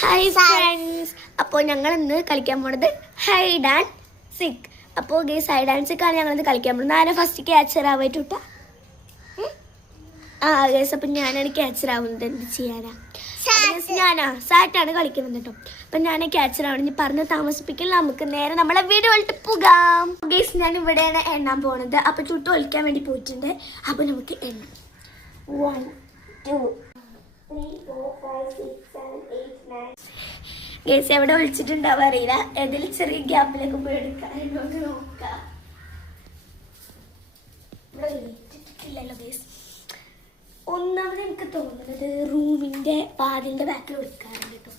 Hi friends, അപ്പോൾ ഞങ്ങൾ ഇന്ന് കളിക്കാൻ പോണത് ഹൈഡ് ആൻഡ് സിക്ക്. അപ്പോൾ ഗെയ്സ് ഹൈഡ് ആൻഡ് സിക്കാണ് ഞങ്ങളിന്ന് കളിക്കാൻ പോകുന്നത്. ആരാ ഫസ്റ്റ് ക്യാച്ചർ ആവായിട്ടാ? ഗെയ്സ് അപ്പം ഞാനാണ് ക്യാച്ചർ ആവുന്നത്. എന്ത് ചെയ്യാനാ? ഞാനാ സാറ്റാണ് കളിക്കുന്നത് കേട്ടോ. അപ്പം ഞാൻ ക്യാച്ചർ ആവണം. ഞാൻ പറഞ്ഞ് താമസിപ്പിക്കില്ല. നമുക്ക് നേരെ നമ്മളെ വീഡിയോയിലിട്ട് പോകാം. ഗെയ്സ് ഞാൻ ഇവിടെയാണ് എണ്ണാൻ പോണത്. അപ്പം ചുട്ടു ഒളിക്കാൻ വേണ്ടി പോയിട്ടുണ്ട്. അപ്പം നമുക്ക് എണ്ണാം. 1 2 3 4 5 6 7 8 9. ഗേസ് എവിടെ വിളിച്ചിട്ടുണ്ടാവും അറിയില്ല. ഏതെങ്കിലും ചെറിയ ഗ്യാപ്പിലൊക്കെ പോയി എടുക്കാം. എന്നോട് നോക്കാം. ഇവിടെ വിളിച്ചിട്ടില്ലല്ലോ ഗേസ്. ഒന്നാമത് എനിക്ക് തോന്നുന്നത് റൂമിന്റെ വാതിലിന്റെ ബാക്കിൽ വിളിക്കാറുണ്ട് കേട്ടോ.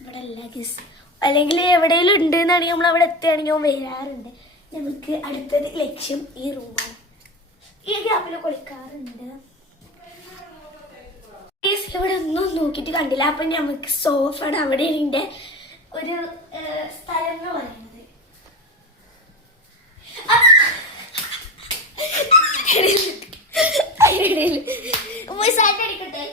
ഇവിടെ അല്ല ഗേസ്. അല്ലെങ്കിൽ എവിടെയെങ്കിലും ഉണ്ട് എന്നാണെങ്കിൽ നമ്മൾ അവിടെ എത്തുകയാണെങ്കിൽ വരാറുണ്ട്. നമുക്ക് അടുത്തത് ലക്ഷ്യം ഈ റൂമാണ്. ഈ ഗ്യാപ്പിലൊക്കെ വിളിക്കാറുണ്ട്. ഇവിടെ ഒന്നും നോക്കിയിട്ട് കണ്ടില്ല. അപ്പൊ നമുക്ക് സോഫയുടെ അവിടെ ഉണ്ട് ഒരു സ്ഥലം എന്ന് പറയുന്നത്. അടിക്കട്ടെ.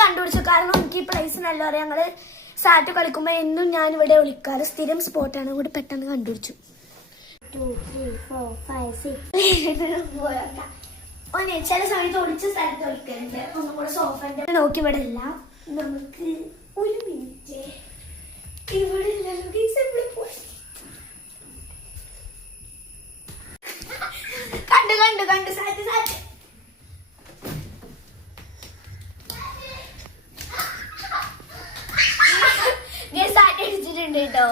കണ്ടുപിടിച്ചു. കാരണം എനിക്ക് ഈ പ്ലേസ് നല്ല അറിയാം. ഞങ്ങള് സാറ്റ് കളിക്കുമ്പോ എന്നും ഞാൻ ഇവിടെ വിളിക്കാറ്. സ്ഥിരം സ്പോട്ടാണ്. ഇവിടെ പെട്ടെന്ന് കണ്ടുപിടിച്ചു. 2 3 4 5 6 ചില സമയത്ത് ഒളിച്ച സ്ഥലത്ത് വിളിക്കലുണ്ട്. ഒന്നും കൂടെ സോഫന്റെ നോക്കി ഇവിടെ ഇല്ല. നമുക്ക് ഒരു മിനിറ്റ് ഇവിടെ കണ്ടു കണ്ടു കണ്ടു സാറ്റ് സാറ്റ് അടിച്ചിട്ടുണ്ട് കേട്ടോ.